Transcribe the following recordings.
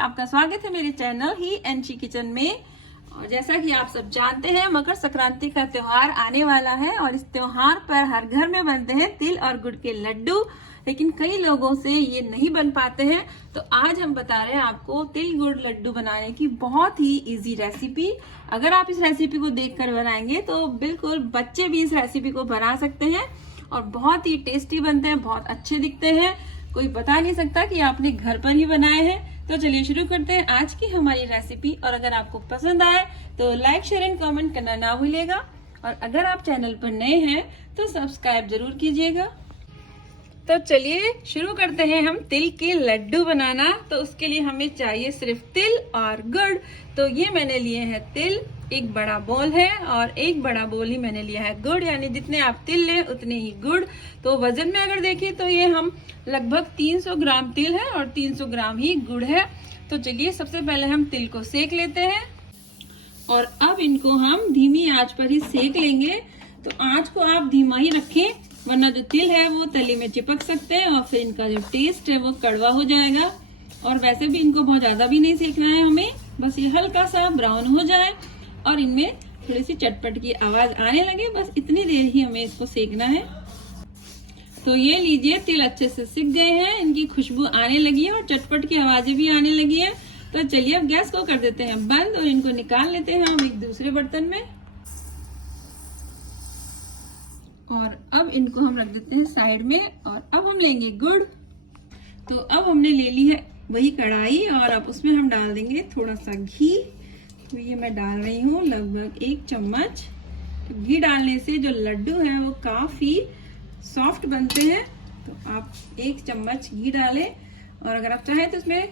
आपका स्वागत है मेरे चैनल ही एनची किचन में। और जैसा कि आप सब जानते हैं, मकर संक्रांति का त्योहार आने वाला है और इस त्योहार पर हर घर में बनते हैं तिल और गुड़ के लड्डू। लेकिन कई लोगों से ये नहीं बन पाते हैं, तो आज हम बता रहे हैं आपको तिल गुड़ लड्डू बनाने की बहुत ही इजी रेसिपी। अगर आप इस रेसिपी को देखकर बनाएंगे तो बिल्कुल बच्चे भी इस रेसिपी को बना सकते हैं और बहुत ही टेस्टी बनते हैं, बहुत अच्छे दिखते हैं। कोई बता नहीं सकता कि आपने घर पर ही बनाए हैं। तो चलिए शुरू करते हैं आज की हमारी रेसिपी। और अगर आपको पसंद आए तो लाइक, शेयर एंड कमेंट करना ना भूलिएगा। और अगर आप चैनल पर नए हैं तो सब्सक्राइब जरूर कीजिएगा। तो चलिए शुरू करते हैं हम तिल के लड्डू बनाना। तो उसके लिए हमें चाहिए सिर्फ तिल और गुड़। तो ये मैंने लिए हैं तिल, एक बड़ा बोल है, और एक बड़ा बोल ही मैंने लिया है गुड़, यानी जितने आप तिल लें उतने ही गुड़। तो वजन में अगर देखें तो ये हम लगभग 300 ग्राम तिल है और 300 ग्राम ही गुड़ है। तो चलिए सबसे पहले हम तिल को सेक लेते हैं और अब इनको हम धीमी आंच पर ही सेक लेंगे। तो आंच को आप धीमा ही रखें, वरना जो तिल है वो तली में चिपक सकते हैं और फिर इनका जो टेस्ट है वो कड़वा हो जाएगा। और वैसे भी इनको बहुत ज्यादा भी नहीं सेकना है हमें, बस ये हल्का सा ब्राउन हो जाए और इनमें थोड़ी सी चटपट की आवाज आने लगे, बस इतनी देर ही हमें इसको सेकना है। तो ये लीजिए तिल अच्छे से सिक गए हैं, इनकी खुशबू आने लगी है और चटपट की आवाजें भी आने लगी है। तो चलिए अब गैस को कर देते हैं बंद और इनको निकाल लेते हैं हम एक दूसरे बर्तन में। और अब इनको हम रख देते हैं साइड में। और अब हम लेंगे गुड़। तो अब हमने ले ली है वही कढ़ाई और अब उसमें हम डाल देंगे थोड़ा सा घी। तो ये मैं डाल रही हूँ लगभग 1 चम्मच। तो घी डालने से जो लड्डू है वो काफी सॉफ्ट बनते हैं। तो आप 1 चम्मच घी डालें और अगर आप चाहें तो इसमें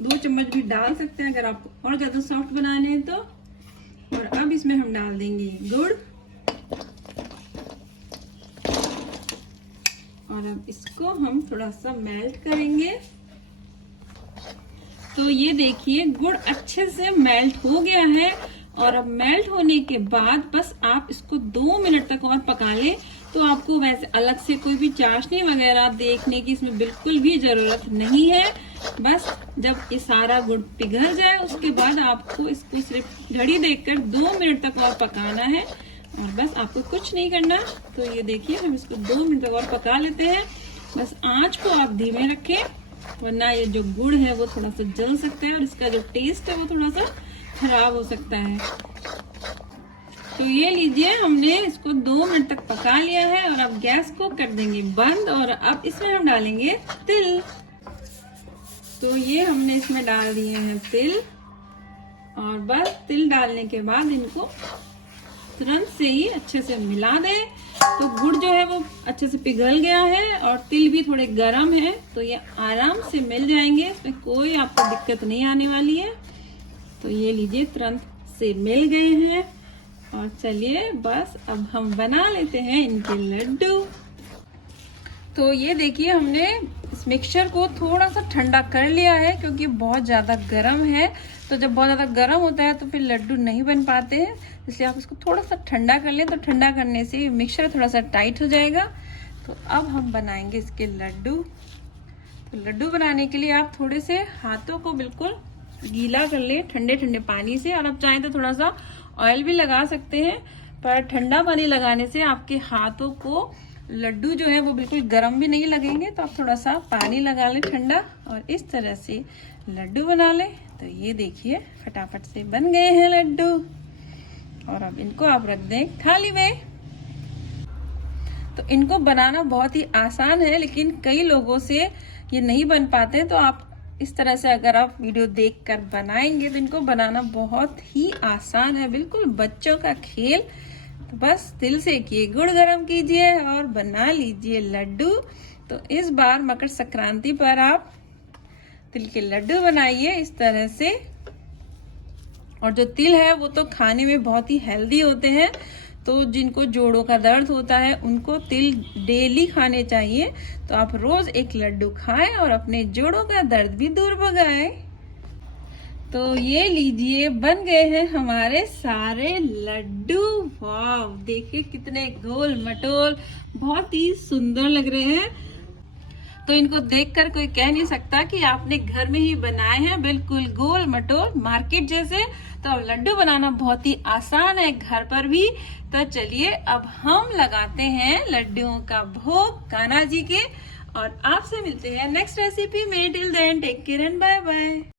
2 चम्मच भी डाल सकते हैं अगर आपको और ज्यादा सॉफ्ट बनाने हैं तो। और अब इसमें हम डाल देंगे गुड़ और अब इसको हम थोड़ा सा मेल्ट करेंगे। तो ये देखिए गुड़ अच्छे से मेल्ट हो गया है और अब मेल्ट होने के बाद बस आप इसको 2 मिनट तक और पका लें। तो आपको वैसे अलग से कोई भी चाशनी वगैरह देखने की इसमें बिल्कुल भी जरूरत नहीं है। बस जब ये सारा गुड़ पिघल जाए उसके बाद आपको इसको सिर्फ घड़ी देखकर 2 मिनट तक और पकाना है और बस आपको कुछ नहीं करना। तो ये देखिए हम इसको 2 मिनट तक और पका लेते हैं। बस आंच को आप धीमे रखें, वरना ये जो गुड़ है वो थोड़ा सा जल सकता है और इसका जो टेस्ट है वो थोड़ा सा खराब हो सकता है। तो ये लीजिए हमने इसको 2 मिनट तक पका लिया है और अब गैस को कर देंगे बंद। और अब इसमें हम डालेंगे तिल। तो ये हमने इसमें डाल दिए हैं तिल और बस तिल डालने के बाद इनको तुरंत से ही अच्छे से मिला दें। तो गुड़ जो है वो अच्छे से पिघल गया है और तिल भी थोड़े गर्म है, तो ये आराम से मिल जाएंगे, इसमें कोई आपको दिक्कत नहीं आने वाली है। तो ये लीजिए तुरंत से मिल गए हैं और चलिए बस अब हम बना लेते हैं इनके लड्डू। तो ये देखिए हमने इस मिक्सचर को थोड़ा सा ठंडा कर लिया है क्योंकि बहुत ज़्यादा गर्म है। तो जब बहुत ज़्यादा गर्म होता है तो फिर लड्डू नहीं बन पाते हैं, इसलिए आप इसको थोड़ा सा ठंडा कर लें। तो ठंडा करने से मिक्सचर थोड़ा सा टाइट हो जाएगा। तो अब हम बनाएंगे इसके लड्डू। तो लड्डू बनाने के लिए आप थोड़े से हाथों को बिल्कुल गीला कर लें ठंडे ठंडे पानी से, और आप चाहें तो थोड़ा सा ऑयल भी लगा सकते हैं, पर ठंडा पानी लगाने से आपके हाथों को लड्डू जो है वो बिल्कुल गर्म भी नहीं लगेंगे। तो आप थोड़ा सा पानी लगा लें ठंडा और इस तरह से लड्डू बना लें। तो ये देखिए फटाफट से बन गए हैं लड्डू और अब इनको आप रख दें थाली में। तो इनको बनाना बहुत ही आसान है, लेकिन कई लोगों से ये नहीं बन पाते। तो आप इस तरह से अगर आप वीडियो देखकर बनाएंगे तो इनको बनाना बहुत ही आसान है, बिल्कुल बच्चों का खेल। तो बस तिल सेकिए, गुड़ गरम कीजिए और बना लीजिए लड्डू। तो इस बार मकर संक्रांति पर आप तिल के लड्डू बनाइए इस तरह से। और जो तिल है वो तो खाने में बहुत ही हेल्दी होते हैं, तो जिनको जोड़ों का दर्द होता है उनको तिल डेली खाने चाहिए। तो आप रोज एक लड्डू खाएं और अपने जोड़ों का दर्द भी दूर भगाएं। तो ये लीजिए बन गए हैं हमारे सारे लड्डू। वाह, देखिए कितने गोल मटोल, बहुत ही सुंदर लग रहे हैं। तो तो इनको देखकर कोई कह नहीं सकता कि आपने घर में ही बनाए हैं, बिल्कुल गोल मटोल मार्केट जैसे। तो अब लड्डू बनाना बहुत ही आसान है घर पर भी। तो चलिए अब हम लगाते हैं लड्डुओं का भोग कान्हा जी के, और आपसे मिलते हैं नेक्स्ट रेसिपी में। Till then take care and bye bye.